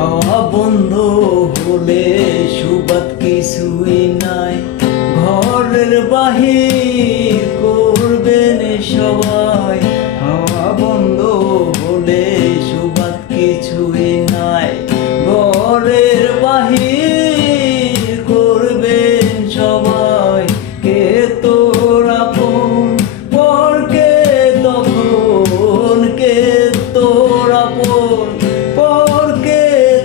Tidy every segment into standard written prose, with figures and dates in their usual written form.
খাওয়া বন্ধ হলে সুবাদ কিছুই নাই, ঘরের বাহির করবেন সবাই। খাওয়া বন্ধ হলে সুবাদ কিছুই নাই, ঘরের বাহির করবেন সবাই। কে তোর আপন পরকে তখন, কে তোর আপন পরকে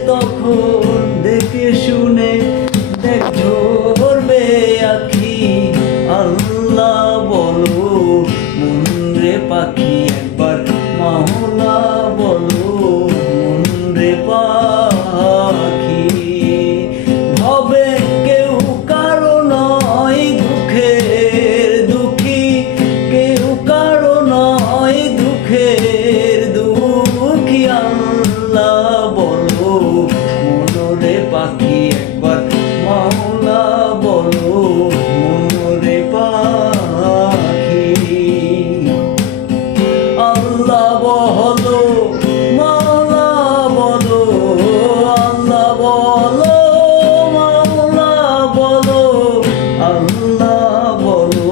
তখন, দেখে শুনে দেখ ঝরবে আখি। আল্লাহ বলো মন রে পাখি, একবার মাওলা বলো মন রে পাখি। হবে কেউ কারো নয় দুঃখের দুঃখী, কেউ কারো নয় দুঃখের দুঃখী। আল্লাহ বলো মন রে পাখি, একবার মাওলা বলো মন রে পাখি। আল্লাহ বলো মাওলা বলো, আল্লাহ বলো মাওলা বলো, আল্লাহ বলো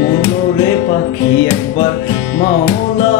মন রে পাখি, একবার মাওলা